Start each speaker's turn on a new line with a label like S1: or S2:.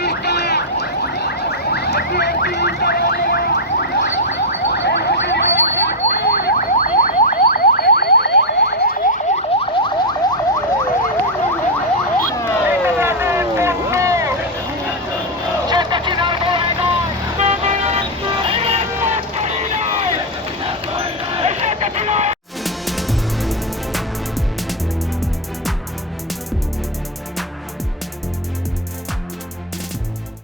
S1: Marita! Aquí, aquí,